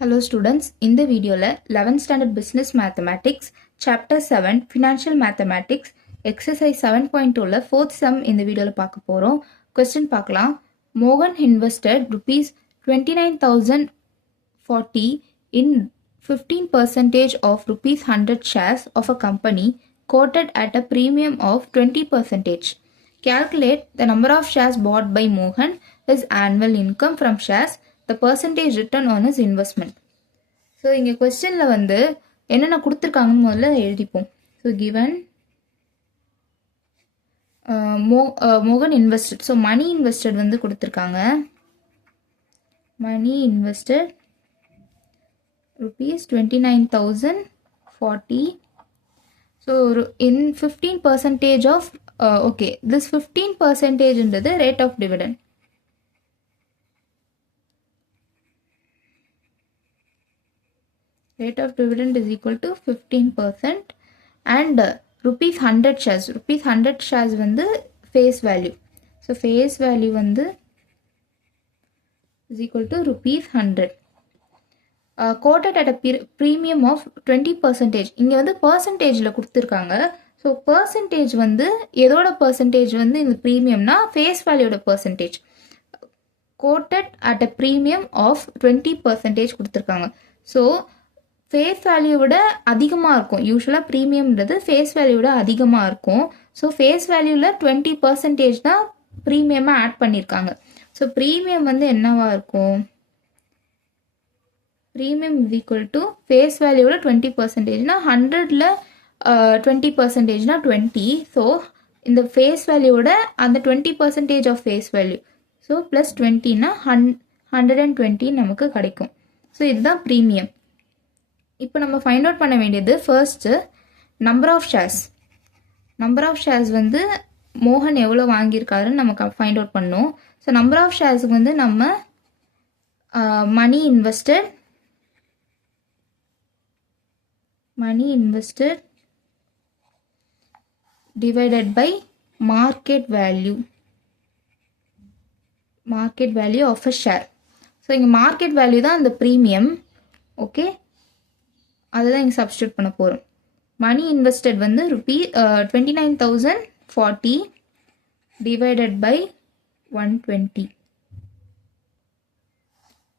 Hello students, இந்த வீடியோல 11th standard business mathematics chapter 7 financial mathematics exercise 7.2ல 4th sum இந்த வீடியோல பார்க்க போறோம். question பார்க்கலாம். Mohan invested rupees 29,040 in 15% of rupees 100 shares of a company quoted at a premium of 20%. Calculate the number of shares bought by Mohan, his annual income from shares, the percentage return on his investment. So இங்கே கொஸ்டினில் வந்து என்னென்ன கொடுத்துருக்காங்கன்னு முதல்ல எழுதிப்போம். So given மோகன் invested, so money invested வந்து கொடுத்துருக்காங்க. Money invested rupees 29,040. So in 15% of okay, this 15% rate of dividend. Rate of dividend is equal to 15% and rupees 100 shares. Rupees 100 shares வந்து face value. So face value வந்து is equal to rupees 100. Quoted at a premium of 20%. இங்கே வந்து percentageல கொடுத்துருக்காங்க. So percentage வந்து எதோட percentage வந்து இந்த ப்ரீமியம்னா face வேல்யூட percentage. Quoted at a premium of 20% கொடுத்துருக்காங்க. ஸோ ஃபேஸ் வேல்யூ விட அதிகமாக இருக்கும். யூஸ்வலாக ப்ரீமியம்ன்றது ஃபேஸ் வேல்யூ விட அதிகமாக இருக்கும். ஸோ ஃபேஸ் வேல்யூவில் 20% தான் ப்ரீமியமாக ஆட் பண்ணியிருக்காங்க. ஸோ ப்ரீமியம் வந்து என்னவா இருக்கும்? Premium is equal to face வேல்யூவில் 20%னா 100ல் 20%னா 20. ஸோ இந்த ஃபேஸ் வேல்யூவோட அந்த 20% of face value, so plus 20னா 120 நமக்கு கிடைக்கும். ஸோ இதுதான் ப்ரீமியம். இப்போ நம்ம ஃபைண்ட் அவுட் பண்ண வேண்டியது first number of shares. Number of shares வந்து மோகன் எவ்வளோ வாங்கியிருக்காருன்னு நமக்கு ஃபைண்ட் அவுட் பண்ணோம். ஸோ நம்பர் ஆஃப் ஷேர்ஸுக்கு வந்து நம்ம money invested divided by market value of a share. So இங்கே மார்க்கெட் வேல்யூ தான் இந்த ப்ரீமியம். ஓகே, அதுதான் இங்கே சப்ஸ்டியூட் பண்ண போகிறோம். மணி இன்வெஸ்டட் வந்து 29,040 டிவைடட் பை 120.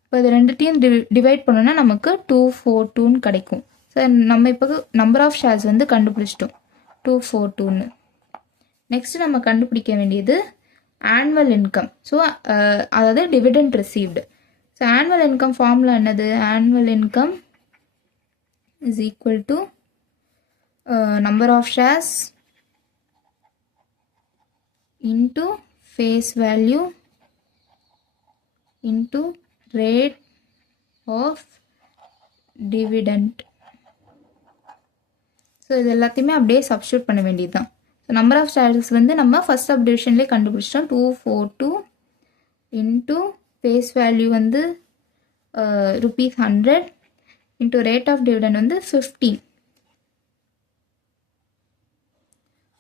இப்போ இது ரெண்டுத்தையும் டிவைட் பண்ணோன்னா நமக்கு 242ன்னு கிடைக்கும். ஸோ நம்ம இப்போ நம்பர் ஆஃப் ஷேர்ஸ் வந்து கண்டுபிடிச்சிட்டோம் 242ன்னு. நெக்ஸ்ட் நம்ம கண்டுபிடிக்க வேண்டியது ஆனுவல் இன்கம். ஸோ அதாவது dividend received. So annual income formula என்னது? Annual income is equal to number of shares into face value into rate of dividend. So இது எல்லாத்தையுமே அப்படியே சப்ஸ்டியூட் பண்ண வேண்டியது தான். ஸோ நம்பர் ஆஃப் ஷேர்ஸ் வந்து நம்ம ஃபர்ஸ்ட் சப்டிவிஷன்லேயே கண்டுபிடிச்சிட்டோம். 242 இன்ட்டு ஃபேஸ் வேல்யூ வந்து rupees 100 into rate of dividend வந்து 15.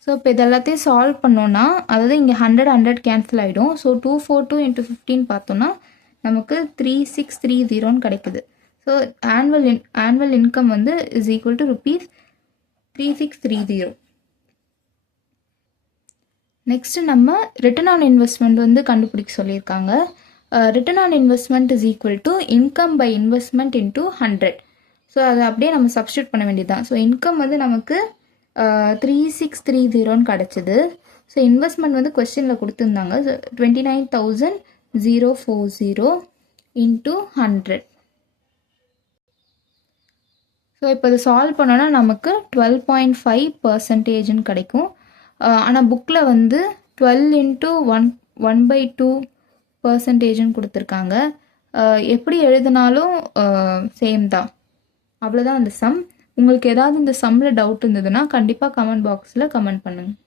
ஸோ இப்போ இதெல்லாத்தையும் சால்வ் பண்ணோன்னா, அதாவது இங்கே 100 கேன்சல் ஆகிடும். ஸோ 242 into 15 பார்த்தோன்னா நமக்கு 3630 கிடைக்குது. ஸோ ஆனுவல் இன்கம் வந்து is equal to rupees 3630. Next நம்ம ரிட்டர்ன் ஆன் இன்வெஸ்ட்மெண்ட் வந்து கண்டுபிடிக்க சொல்லியிருக்காங்க. Return on investment is equal to income by investment into 100. So அதை அப்படியே நம்ம சப்ஸ்டியூட் பண்ண வேண்டியது தான். ஸோ இன்கம் வந்து நமக்கு 3630ன்னு கிடச்சிது. ஸோ இன்வெஸ்ட்மெண்ட் வந்து கொஸ்டினில் கொடுத்துருந்தாங்க. 29,040 இன்ட்டு 100. ஸோ இப்போ அதை சால்வ் பண்ணோன்னா நமக்கு 12.5%ன்னு கிடைக்கும். ஆனால் புக்கில் வந்து 12 into 1/2%ன்னு கொடுத்துருக்காங்க. எப்படி எழுதினாலும் சேம் தான். அவ்வளோதான் அந்த சம். உங்களுக்கு ஏதாவது இந்த சம்மில் டவுட் இருந்ததுன்னா கண்டிப்பாக கமெண்ட் பாக்ஸில் கமெண்ட் பண்ணுங்கள்.